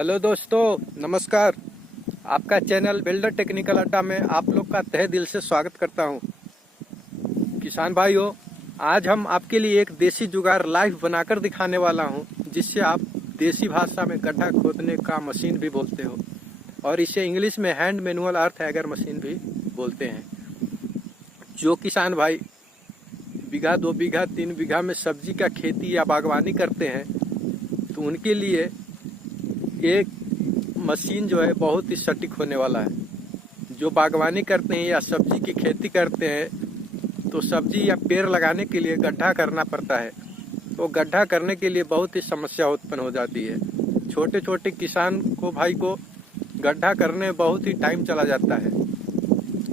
Hello दोस्तों, नमस्कार। आपका चैनल बिल्डर टेक्निकल अड्डा में आप लोग का तहे दिल से स्वागत करता हूं। किसान भाइयों, आज हम आपके लिए एक देसी जुगाड़ लाइव बनाकर दिखाने वाला हूं, जिससे आप देसी भाषा में गड्ढा खोदने का मशीन भी बोलते हो और इसे इंग्लिश में हैंड मैनुअल अर्थ एगर मशीन भी बोलते हैं। जो किसान भाई बीघा 2 बीघा 3 बीघा में सब्जी का खेती या बागवानी करते हैं तो उनके लिए एक मशीन जो है बहुत ही सटीक होने वाला है। जो बागवानी करते हैं या सब्जी की खेती करते हैं तो सब्जी या पेड़ लगाने के लिए गड्ढा करना पड़ता है, तो गड्ढा करने के लिए बहुत ही समस्या उत्पन्न हो जाती है। छोटे छोटे किसान को भाई को गड्ढा करने में बहुत ही टाइम चला जाता है।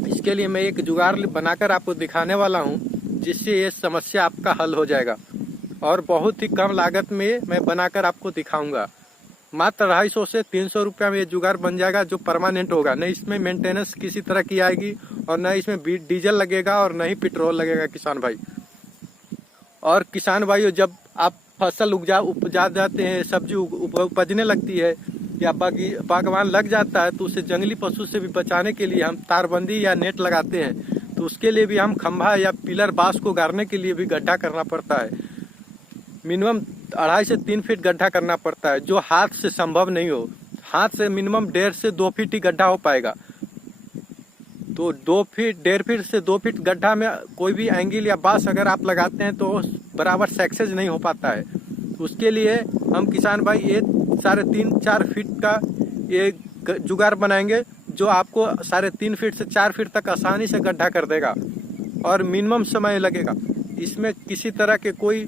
इसके लिए मैं एक जुगाड़ बनाकर आपको दिखाने वाला हूँ, जिससे ये समस्या आपका हल हो जाएगा और बहुत ही कम लागत में मैं बनाकर आपको दिखाऊंगा। मात्र 250 से 300 रुपया में ये जुगाड़ बन जाएगा, जो परमानेंट होगा। न इसमें मेंटेनेंस किसी तरह की आएगी और न इसमें डीजल लगेगा और न ही पेट्रोल लगेगा किसान भाई। और किसान भाइयों, जब आप फसल उपजा जाते हैं, सब्जी उपजने लगती है या बागवान लग जाता है, तो उसे जंगली पशु से भी बचाने के लिए हम तारबंदी या नेट लगाते हैं। तो उसके लिए भी हम खंभा या पिलर बांस को गाड़ने के लिए भी गड्ढा करना पड़ता है। मिनिमम 2.5 से 3 फीट गड्ढा करना पड़ता है, जो हाथ से संभव नहीं हो। हाथ से मिनिमम 1.5 से 2 फीट ही गड्ढा हो पाएगा। तो 1.5 फीट से 2 फीट गड्ढा में कोई भी एंगल या बांस अगर आप लगाते हैं तो बराबर सक्सेस नहीं हो पाता है। तो उसके लिए हम किसान भाई ये 3.5-4 फीट का ये जुगाड़ बनाएंगे, जो आपको 3.5 फीट से 4 फीट तक आसानी से गड्ढा कर देगा और मिनिमम समय लगेगा। इसमें किसी तरह के कोई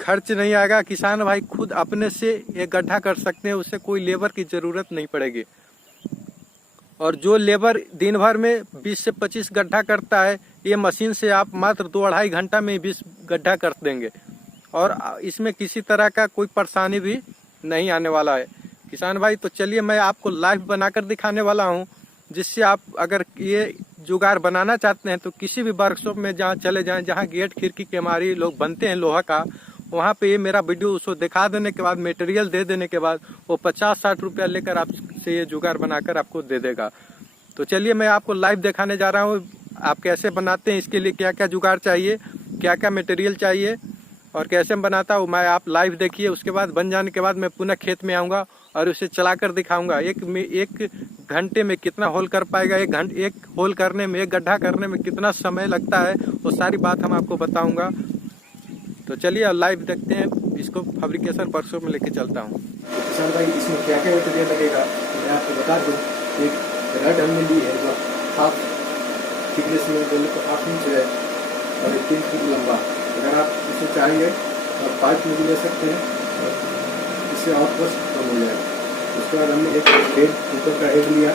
खर्च नहीं आएगा। किसान भाई खुद अपने से ये गड्ढा कर सकते हैं, उससे कोई लेबर की जरूरत नहीं पड़ेगी। और जो लेबर दिन भर में 20 से 25 गड्ढा करता है, ये मशीन से आप मात्र 2-2.5 घंटा में 20 गड्ढा कर देंगे और इसमें किसी तरह का कोई परेशानी भी नहीं आने वाला है। किसान भाई, तो चलिए मैं आपको लाइव बनाकर दिखाने वाला हूँ, जिससे आप अगर ये जुगाड़ बनाना चाहते हैं तो किसी भी वर्कशॉप में जहाँ चले जाएं, जहाँ गेट खिड़की के हमारी लोग बनते हैं लोहा का, वहाँ पे ये मेरा वीडियो उसको दिखा देने के बाद, मटेरियल दे देने के बाद वो 50-60 रुपया लेकर आपसे ये जुगाड़ बनाकर आपको दे देगा। तो चलिए मैं आपको लाइव दिखाने जा रहा हूँ आप कैसे बनाते हैं, इसके लिए क्या क्या जुगाड़ चाहिए, क्या क्या मटेरियल चाहिए और कैसे मैं बनाता हूँ। मैं आप लाइव देखिए, उसके बाद बन जाने के बाद मैं पुनः खेत में आऊँगा और उसे चलाकर दिखाऊंगा। एक घंटे में कितना होल कर पाएगा, एक होल करने में, एक गड्ढा करने में कितना समय लगता है, वो सारी बात हम आपको बताऊंगा। तो चलिए लाइव देखते हैं, इसको फैब्रिकेशन वर्कशॉप में लेके चलता हूँ। किसान भाई, इसमें क्या क्या मटेरियल लगेगा मैं आपको बता दूँ। एक रड हमने ली है जो हाफ थिकनेस में, बोले तो 8 इंच है और 3 फीट लंबा। अगर आप इसे चाहेंगे तो 5 में भी ले सकते हैं और इससे और कॉस्ट कम हो जाएगा। उसके बाद हमने एक हेड, ऊपर का हेड लिया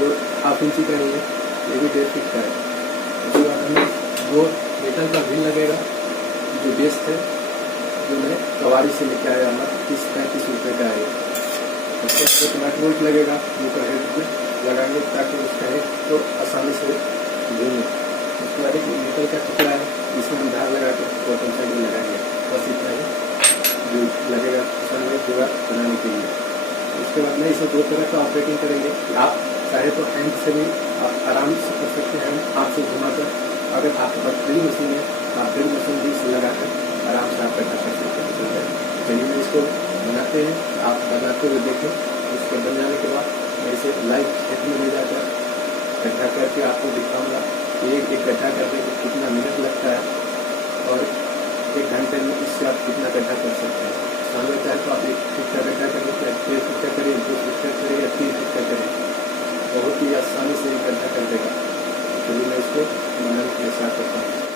जो 1/2 इंची का नहीं है, ये भी 1.5 फीट का है। उसके बाद हमें 2 मीटर का व्हील लगेगा, जो बेस है, जो मैं कवारी से लेके आया, हमारा 30-35 रुपये का है। उसके बाद एक नट बोल्ट लगेगा ऊपर हेड पे लगाएंगे, ताकि उसका हेड तो आसानी से घूमे। उसके बाद एक मेटल का टुकड़ा है, जिसमें हम धार लगा के बॉटम साइड में लगाएंगे। बस इतना ही जो लगेगा किसान में जुगाड़ बनाने के लिए। उसके बाद में इसे 2 तरह का ऑपरेटिंग करेंगे। आप चाहे तो हैंड से भी आप आराम से कर सकते हैं, हाथ से घुमाकर। अगर आपके पास ड्रिल मशीन है, आप ड्रिल मशीन भी इसे लगाकर आराम से आप गड्ढा कर सकते हैं। चलिए इसको बनाते हैं, आप बनाते हुए देखें। इसके बन जाने के बाद मैं इसे लाइव खेत में ले जाकर गड्ढा करके आपको दिखाऊंगा। एक गड्ढा करने को कितना मिनट लगता है और 1 घंटे में इससे आप कितना गड्ढा कर सकते हैं। सामने चाहे तो आप 1 फीट का गड्ढा करें, 1.5 फीट का करें, 2 फीट का करें या 3 फीट का करें, बहुत ही आसानी से गड्ढा कर देगा। चलिए मैं इसको बनाने के लिए स्टार्ट करता हूँ।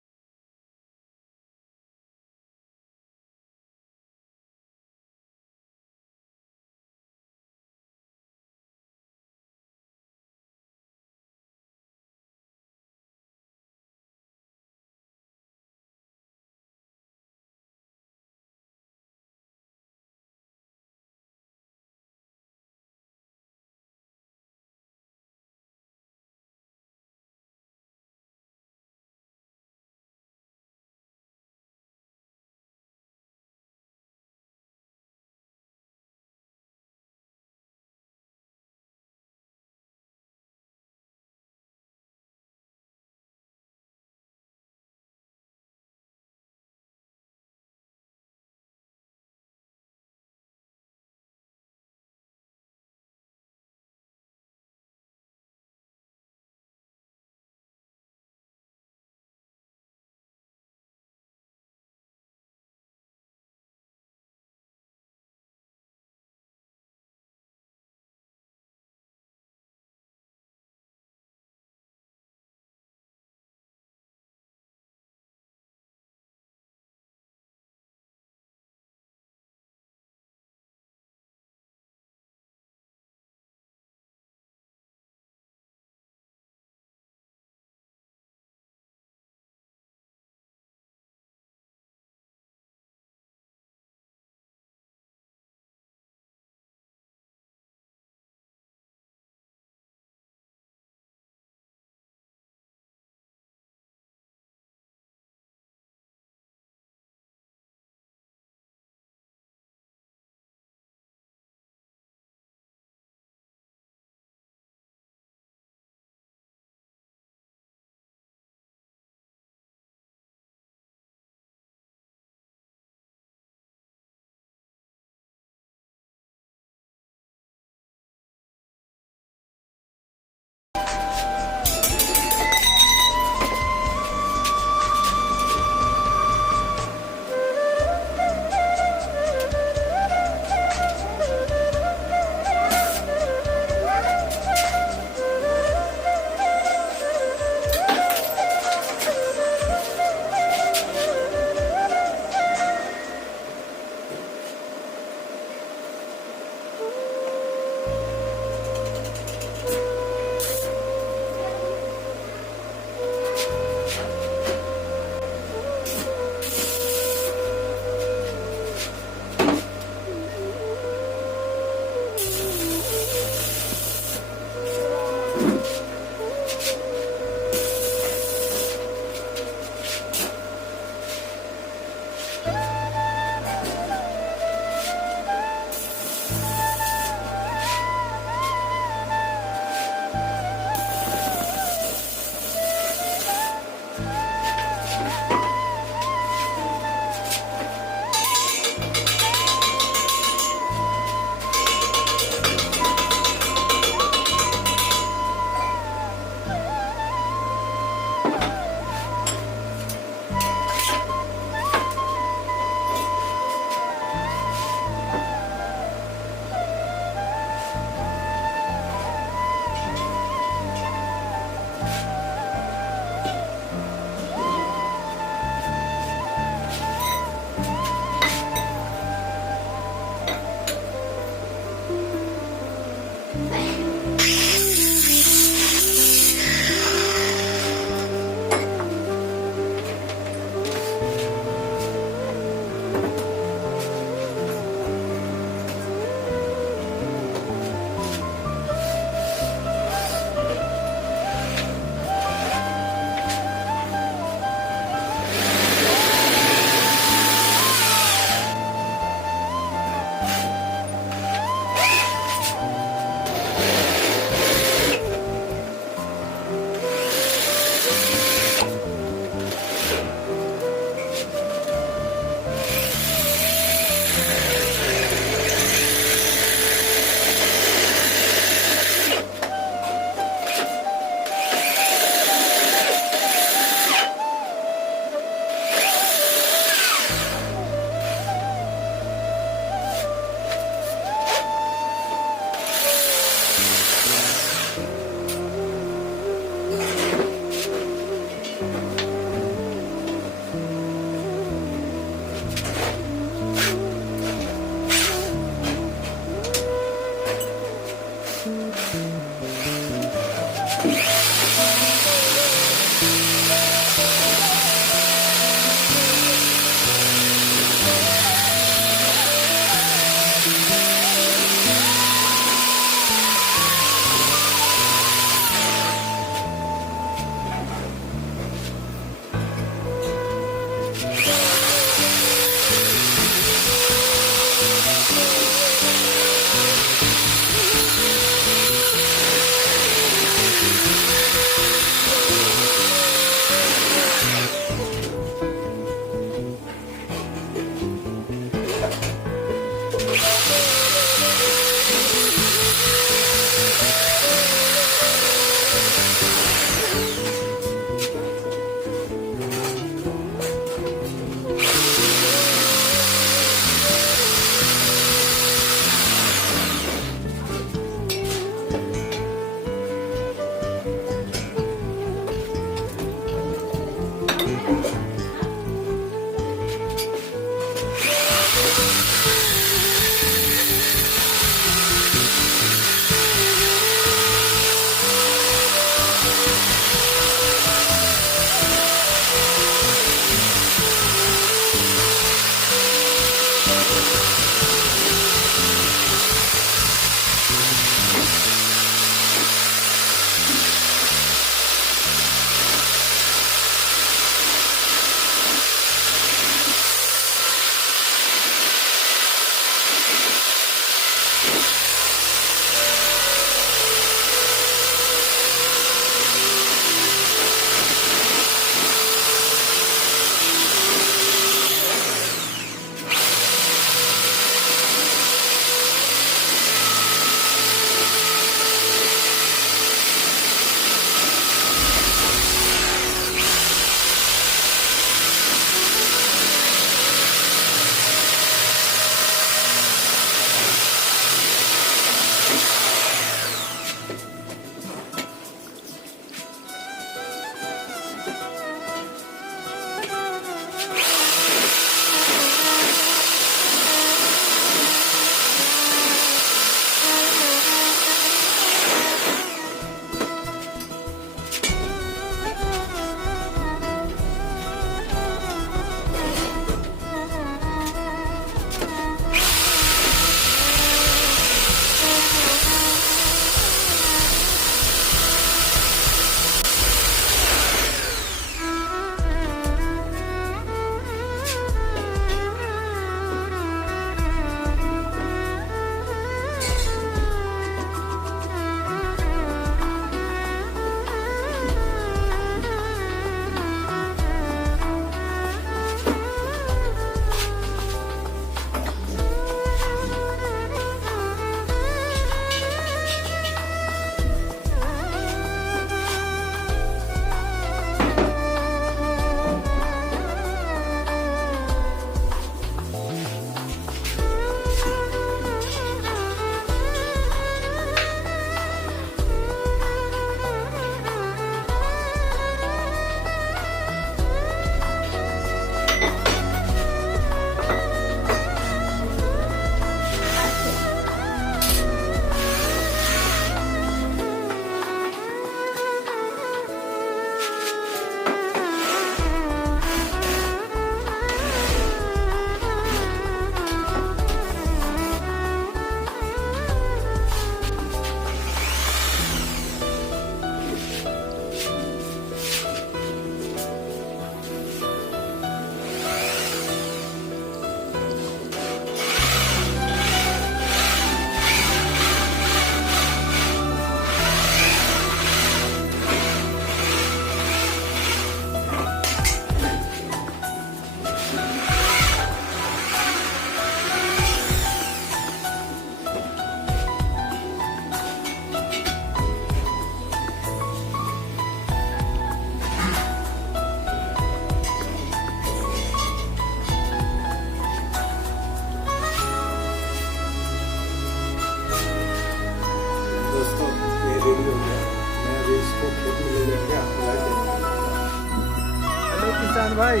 किसान भाई,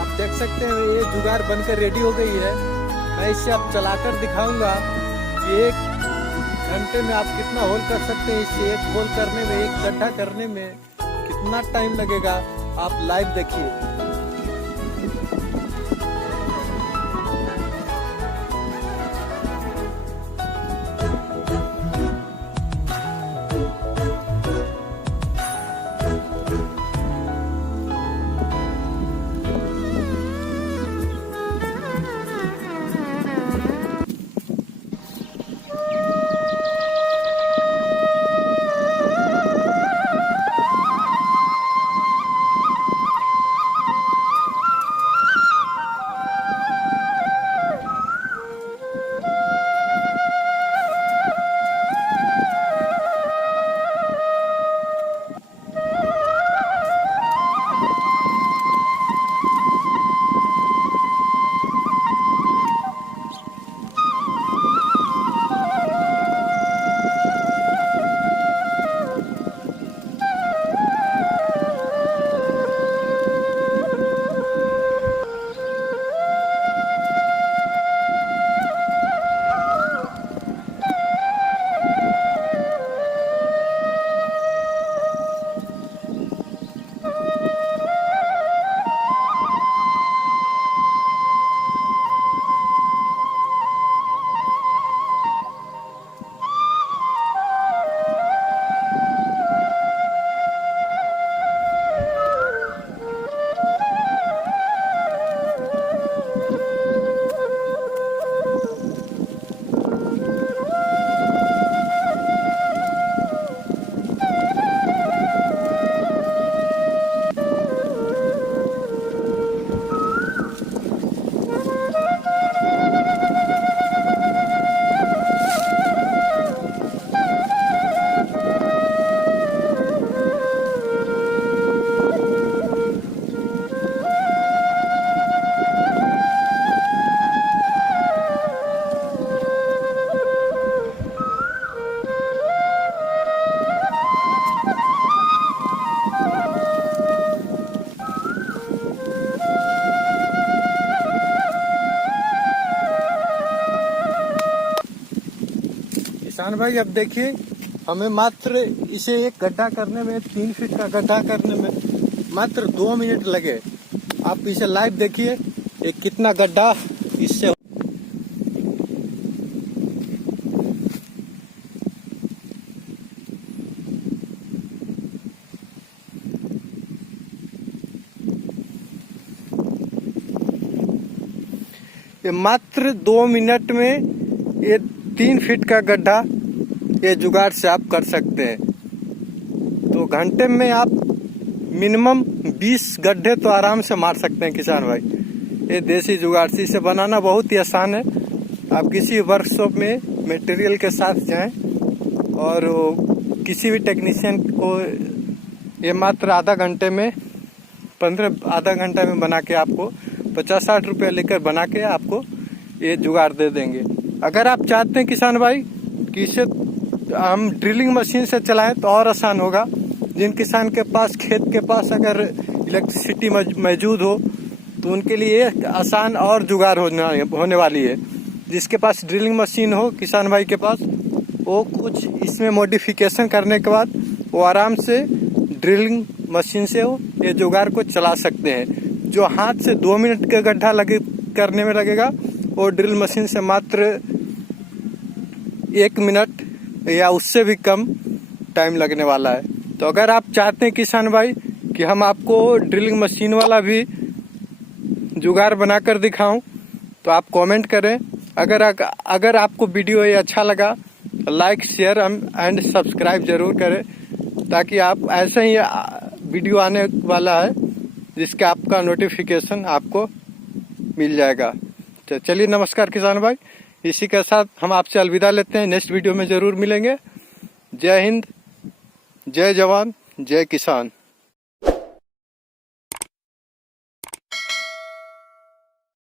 आप देख सकते हैं ये जुगाड़ बनकर रेडी हो गई है। मैं इसे अब चलाकर दिखाऊंगा कि एक घंटे में आप कितना होल कर सकते हैं। इससे एक होल करने में, एक गड्ढा करने में कितना टाइम लगेगा आप लाइव देखिए। किसान भाई अब देखिए, हमें मात्र इसे एक गड्ढा करने में, 3 फीट का गड्ढा करने में मात्र 2 मिनट लगे। आप इसे लाइव देखिए ये कितना गड्ढा इससे। ये मात्र 2 मिनट में ये 3 फीट का गड्ढा ये जुगाड़ से आप कर सकते हैं। तो घंटे में आप मिनिमम 20 गड्ढे तो आराम से मार सकते हैं किसान भाई। ये देसी जुगाड़ से इसे बनाना बहुत ही आसान है। आप किसी वर्कशॉप में मटेरियल के साथ जाएं और किसी भी टेक्नीशियन को ये मात्र आधा घंटे में, आधा घंटा में बना के आपको 50-60 रुपये लेकर बना के आपको ये जुगाड़ दे देंगे। अगर आप चाहते हैं किसान भाई कि इसे हम ड्रिलिंग मशीन से चलाएं तो और आसान होगा। जिन किसान के पास, खेत के पास अगर इलेक्ट्रिसिटी मौजूद हो तो उनके लिए आसान और जुगाड़ होने वाली है। जिसके पास ड्रिलिंग मशीन हो किसान भाई के पास, वो कुछ इसमें मॉडिफिकेशन करने के बाद वो आराम से ड्रिलिंग मशीन से वो ये जुगाड़ को चला सकते हैं। जो हाथ से 2 मिनट का गड्ढा करने में लगेगा, वो ड्रिल मशीन से मात्र 1 मिनट या उससे भी कम टाइम लगने वाला है। तो अगर आप चाहते हैं किसान भाई कि हम आपको ड्रिलिंग मशीन वाला भी जुगाड़ बनाकर दिखाऊं तो आप कमेंट करें। अगर आपको वीडियो ये अच्छा लगा तो लाइक, शेयर एंड सब्सक्राइब जरूर करें, ताकि आप ऐसे ही वीडियो आने वाला है जिसका आपका नोटिफिकेशन आपको मिल जाएगा। तो चलिए, नमस्कार किसान भाई। इसी के साथ हम आपसे अलविदा लेते हैं। नेक्स्ट वीडियो में जरूर मिलेंगे। जय हिंद, जय जवान, जय किसान।